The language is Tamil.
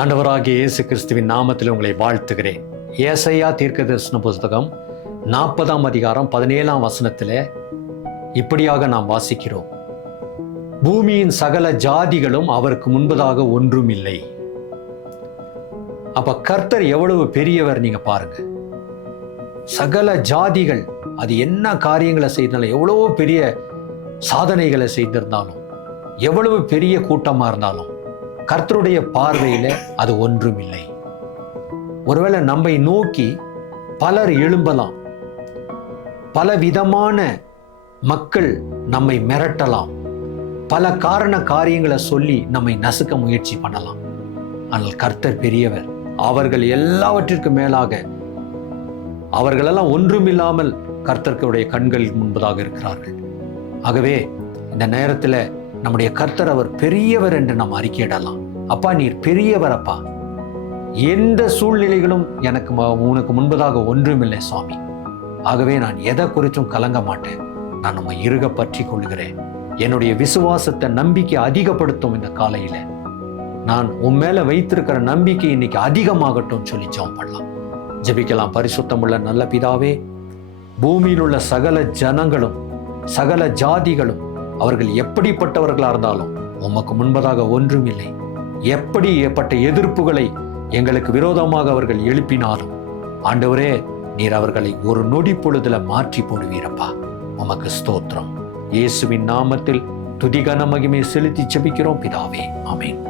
ஆண்டவராகிய இயேசு கிறிஸ்துவின் நாமத்தில் உங்களை வாழ்த்துகிறேன். ஏசாயா தீர்க்கதரிசன புஸ்தகம் 40ஆம் அதிகாரம் 17ஆம் வசனத்தில் இப்படியாக நாம் வாசிக்கிறோம். பூமியின் சகல ஜாதிகளும் அவருக்கு முன்பதாக ஒன்றும் இல்லை. அப்ப கர்த்தர் எவ்வளவு பெரியவர் நீங்க பாருங்க. சகல ஜாதிகள் அது என்ன காரியங்களை செய்தாலும், எவ்வளவு பெரிய சாதனைகளை செய்திருந்தாலும், எவ்வளவு பெரிய கூட்டமா இருந்தாலும் கர்த்தருடைய பார்வையில அது ஒன்றும் இல்லை. ஒருவேளை நம்மை நோக்கி பலர் எழும்பலாம், பல விதமான மக்கள் நம்மை மிரட்டலாம், பல காரியங்களை சொல்லி நம்மை நசுக்க முயற்சி பண்ணலாம். ஆனால் கர்த்தர் பெரியவர். அவர்கள் எல்லாவற்றிற்கும் மேலாக அவர்களெல்லாம் ஒன்றுமில்லாமல் கர்த்தருடைய கண்கள் முன்பதாக இருக்கிறார்கள். ஆகவே இந்த நேரத்தில் நம்முடைய கர்த்தர் அவர் பெரியவர் என்று நாம் அறிக்கையிடலாம். அப்பா, நீர் பெரியவர் அப்பா. எந்த சூழ்நிலைகளும் உனக்கு முன்பதாக ஒன்றுமில்லை சுவாமி. ஆகவே நான் எதை குறித்தும் கலங்க மாட்டேன். நான் நம்ம இறுக பற்றி கொள்கிறேன். என்னுடைய விசுவாசத்தை, நம்பிக்கை அதிகப்படுத்தும். இந்த காலையில நான் உன் மேல வைத்திருக்கிற நம்பிக்கை இன்னைக்கு அதிகமாகட்டும் சொல்லி ஜெபம் பண்ணலாம். ஜெபிக்கலாம். பரிசுத்தமுள்ள நல்ல பிதாவே, பூமியில் உள்ள சகல ஜனங்களும் சகல ஜாதிகளும் அவர்கள் எப்படிப்பட்டவர்களா இருந்தாலும் உமக்கு முன்பதாக ஒன்றும் இல்லை. எப்படிப்பட்ட எதிர்ப்புகளை எங்களுக்கு விரோதமாக அவர்கள் எழுப்பினாலும் ஆண்டவரே, நீர் அவர்களை ஒரு நொடி பொழுதுல மாற்றி போடுவீரப்பா. உமக்கு ஸ்தோத்திரம். இயேசுவின் நாமத்தில் துதிகன மகிமை செலுத்தி ஜெபிக்கிறோம் பிதாவே. ஆமென்.